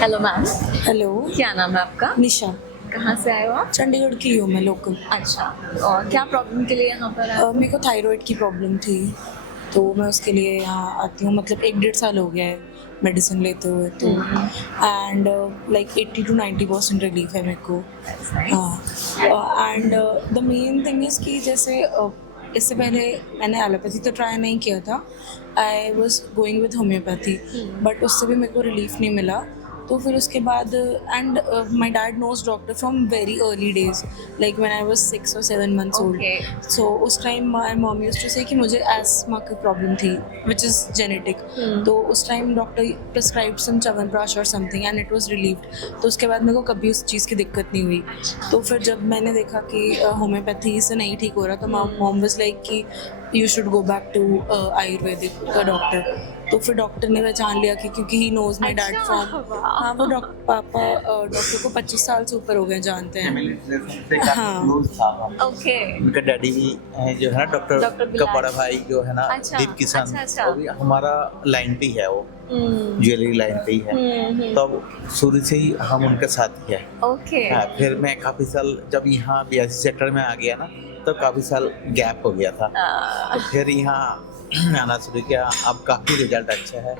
Hello ma'am. Hello. क्या नाम है आपका? निशा। कहाँ से आए हो आप? चंडीगढ़ की हूँ मैं, लोकल। अच्छा। और क्या प्रॉब्लम के लिए यहाँ पर आए हो? मेरे को थायराइड की प्रॉब्लम थी, तो मैं उसके लिए यहाँ आती हूँ। मतलब 1-1.5 साल हो गया है मेडिसिन लेते हुए, तो एंड लाइक 80 to 90% रिलीफ है मेरे को। That's nice. हाँ। And the main thing is कि जैसे इससे पहले मैंने एलोपैथी तो ट्राई नहीं किया था। I was going with homeopathy, but उससे भी मेरे को रिलीफ नहीं मिला। तो फिर उसके बाद and my dad knows doctor from very early days, like when I was 6 or 7 months old. Okay. So उस time my mom used to say कि मुझे एस्मा की प्रॉब्लम थी, विच इज़ जेनेटिक। तो उस टाइम डॉक्टर प्रिस्क्राइब सम च्यवनप्राश और something and it was relieved. तो उसके बाद मेरे को कभी उस चीज़ की दिक्कत नहीं हुई। तो फिर जब मैंने देखा कि होम्योपैथी से नहीं ठीक हो रहा, तो मॉम वाज लाइक कि you should go back to ayurvedic doctor. तो फिर डॉक्टर ने पहचान लिया कि क्योंकि he knows my dad from, हाँ वो पापा डॉक्टर को 25 साल से ऊपर हो गए, जानते हैं। हाँ। ओके। उनका डैडी भी जो है ना डॉक्टर डॉक्टर बिलाल। का बड़ा भाई जो है ना अच्छा, दीप किसान, अच्छा, अच्छा। वो भी हमारा लाइन पे ही है, वो ज्वेलरी लाइन पे ही है। तो अब शुरू से ही हम उनके साथ ही है। ओके। हाँ, फिर मैं काफ़ी साल जब यहाँ 82 सेक्टर में आ गया ना, तो काफ़ी साल गैप हो गया था। तो फिर यहाँ आना शुरू किया। अब काफ़ी रिजल्ट अच्छा है,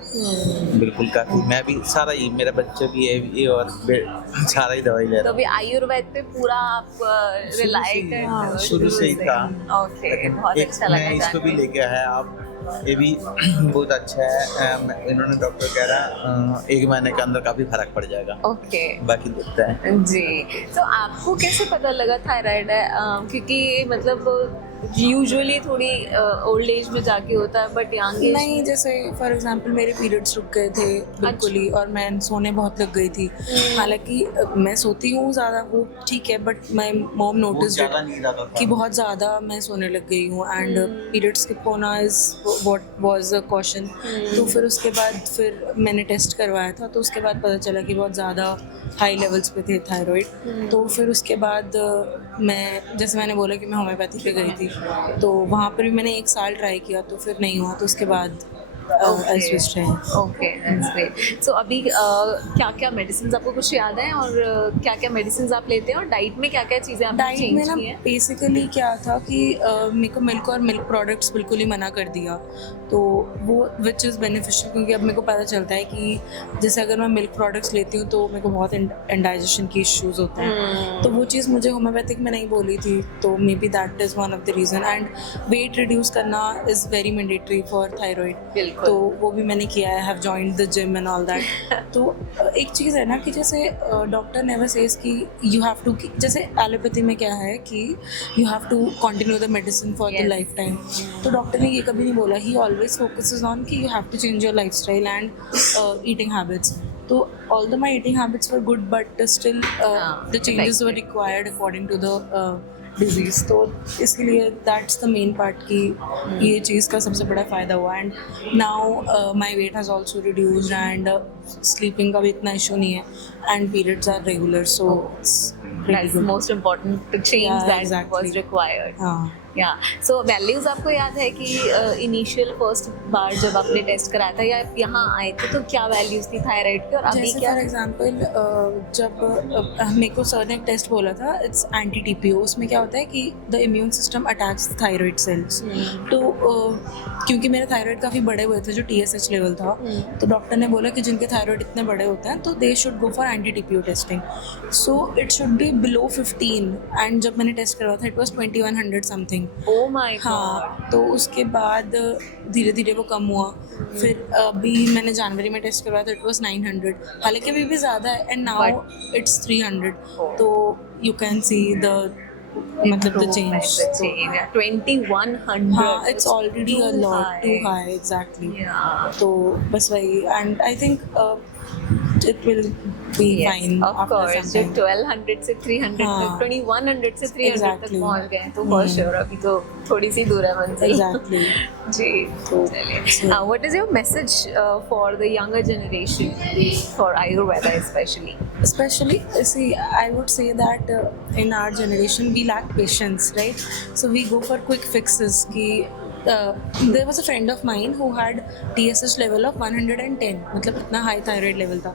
बिल्कुल काफ़ी। मैं भी सारा ही, मेरे बच्चे भी ये और सारा ही दवाई ले तो रहा अभी आयुर्वेद पे पूरा आप रिलाई करते हो? शुरू से ही था। ओके, लेकिन बहुत एक अच्छा लगा मैं इसको जान भी के। लेके आया आप, ये भी बहुत अच्छा है। इन्होंने डॉक्टर कह रहा 1 महीने के अंदर काफ़ी फर्क पड़ जाएगा। ओके बाकी देखते हैं। जी। तो आपको कैसे पता लगा थायराइड है? क्योंकि मतलब यूजुअली थोड़ी ओल्ड एज में जाके होता है, बट यंग एज नहीं, जैसे फॉर एग्जांपल मेरे पीरियड्स रुक गए थे बिल्कुल ही, और मैं सोने बहुत लग गई थी। हालांकि मैं सोती हूँ ज़्यादा, वो ठीक है, बट माई मॉम नोटिस ज़्यादा नींद आता था कि बहुत ज़्यादा मैं सोने लग गई हूँ, एंड पीरियड स्किप होना is what was a question. तो फिर उसके बाद फिर मैंने टेस्ट करवाया था, तो उसके बाद पता चला कि बहुत ज़्यादा हाई लेवल्स पे थे थायराइड। तो फिर उसके बाद मैं, जैसे मैंने बोला कि मैं होम्योपैथी पे गई थी, तो वहाँ पर भी मैंने 1 साल ट्राई किया, तो फिर नहीं हुआ। तो उसके बाद आई स्विच्ड है। Okay, that's great. सो अभी क्या क्या मेडिसिन आपको कुछ याद है, और क्या क्या मेडिसिन आप लेते हैं, और डाइट में क्या क्या चीज़ें आपने डाइट में चेंज ना की हैं? बेसिकली क्या था कि मेरे को मिल्क और मिल्क प्रोडक्ट्स बिल्कुल ही मना कर दिया। तो वो विच इज़ बेनिफिशियल, क्योंकि अब मेरे को पता चलता है कि जैसे अगर मैं मिल्क प्रोडक्ट्स लेती हूँ तो मेरे को बहुत इंडाइजेशन की इश्यूज़ होते हैं। तो वो चीज़ मुझे होम्योपैथिक में नहीं बोली थी, तो maybe that is one of the reason. And weight reduce करना is very mandatory for thyroid, बिल्कुल। तो वो भी मैंने किया है। Have joined the gym and all that. तो एक चीज़ है ना कि जैसे डॉक्टर नेवर सेज कि यू हैव टू, जैसे एलोपैथी में क्या है कि you have to continue the medicine for the Yes. Life time. तो डॉक्टर ने ये कभी नहीं बोला। ही ऑलवेज फोकसेस ऑन कि you have to change your life style and eating habits. तो all the my eating habits were good, but still the changes were required according to the disease. तो इसलिए that's the main part कि ये चीज़ का सबसे बड़ा फ़ायदा हुआ। And now my weight has also reduced, and sleeping का भी इतना इशू नहीं है, and periods are regular, so That's the most important change Yeah, that exactly. was required. हाँ। या सो वैल्यूज आपको याद है कि इनिशियल फर्स्ट बार जब आपने टेस्ट कराया था या यहाँ आए थे, तो क्या वैल्यूज थी थायराइड की, और अभी जैसे क्या फॉर है? एग्जांपल जब मेरे को सर ने एक टेस्ट बोला था, इट्स एंटी टीपीओ। उसमें क्या होता है कि the immune system attacks thyroid cells. तो क्योंकि मेरे थायराइड काफ़ी बड़े हुए थे, जो TSH लेवल था, तो डॉक्टर ने बोला कि जिनके थायराइड इतने बड़े होते हैं तो they should go for anti TPO testing. So it should be below 15, and जब मैंने टेस्ट करवाया था it was 2100 something. Oh my God. हाँ, तो उसके बाद धीरे धीरे वो कम हुआ। फिर अभी मैंने जनवरी में टेस्ट करवाया था, इट वाज 900। हालांकि अभी भी ज़्यादा है, एंड नाउ इट्स 300। तो यू कैन सी द मतलब the Improvement, change. the change. Yeah, 2100. हाँ, it's already a Too lot, high. Too high, exactly. Yeah. तो बस वही, and I think it will be Yes, fine of after course. Some जब time. 1200 से 300 हाँ. तक, 2100 से 300 तक Exactly. पहुंच गए, तो बहुत श्योर अभी तो थोड़ी सी दूर है मंजिल। Exactly. जी। तो चलिए, what is your message for the younger generation for Ayurveda especially? Especially, see, I would say that in our generation we lack patience, right? So we go for quick fixes कि there was a friend of mine who had TSH level of 110, मतलब इतना high thyroid level था.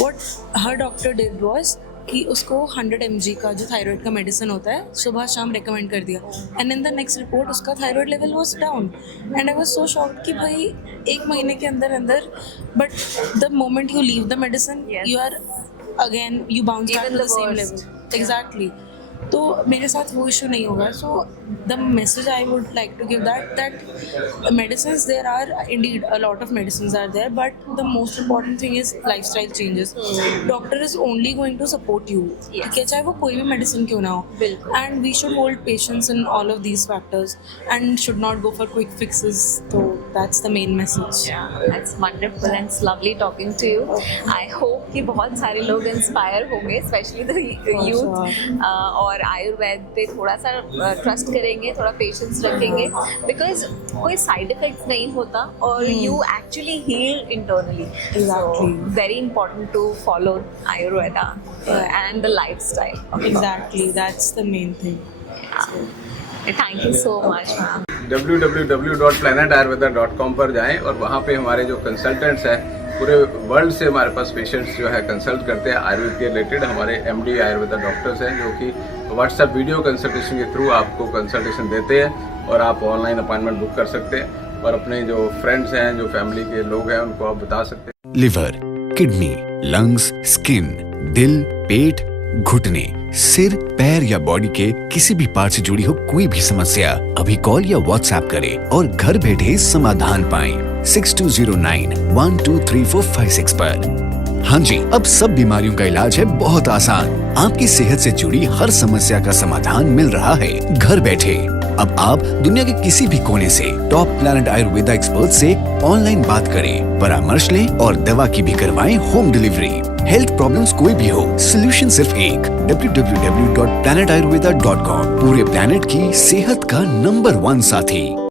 What her doctor did was कि उसको 100 mg का जो thyroid का medicine होता है सुबह शाम रेकमेंड कर दिया. And in the next report उसका thyroid level was down. And I was so shocked कि भाई एक महीने के अंदर अंदर, but the moment you leave the medicine you are again you bounce back to the same level. Exactly. तो मेरे साथ वो इशू नहीं होगा. So the message I would like to give that medicines, there are indeed a lot of medicines are there, but the most important thing is lifestyle changes. Doctor is only going to support you, ठीक है, चाहे वो कोई भी medicine क्यों ना हो. And we should hold patience in all of these factors and should not go for quick fixes. So that's the main message. Yeah, that's wonderful and it's lovely talking to you. I hope कि बहुत सारे लोग inspire होंगे, specially the youth, और आयुर्वेद पे थोड़ा सा trust करेंगे, थोड़ा पेशेंस रखेंगे, बिकॉज कोई साइड इफेक्ट्स नहीं होता और you actually heal internally. Very important to follow Ayurveda and the lifestyle. Exactly, that's the main thing. Thank you so much ma'am. www.planetayurveda.com पर जाएं और वहाँ पे हमारे जो कंसल्टेंट्स हैं पूरे वर्ल्ड से हमारे पास पेशेंट्स जो है कंसल्ट करते हैं आयुर्वेद के रिलेटेड. हमारे MD आयुर्वेदा डॉक्टर्स हैं जो कि व्हाट्सएप वीडियो कंसल्टेशन के थ्रू आपको कंसल्टेशन देते हैं और आप ऑनलाइन अपॉइंटमेंट बुक कर सकते हैं और अपने जो फ्रेंड्स हैं, जो फैमिली के लोग हैं, उनको आप बता सकते हैं. लिवर, किडनी, लंग्स, स्किन, दिल, पेट, घुटने, सिर, पैर या बॉडी के किसी भी पार्ट से जुड़ी हो कोई भी समस्या, अभी कॉल या व्हाट्सएप करें और घर बैठे समाधान पाएं 6209123456 पर. हाँ जी, अब सब बीमारियों का इलाज है बहुत आसान. आपकी सेहत से जुड़ी हर समस्या का समाधान मिल रहा है घर बैठे. अब आप दुनिया के किसी भी कोने से टॉप प्लैनेट आयुर्वेदा एक्सपर्ट से ऑनलाइन बात करें, परामर्श लें और दवा की भी करवाएं होम डिलीवरी. हेल्थ प्रॉब्लम्स कोई भी हो, सोल्यूशन सिर्फ एक. www.planetayurveda.com, पूरे प्लैनेट की सेहत का नंबर 1 साथी.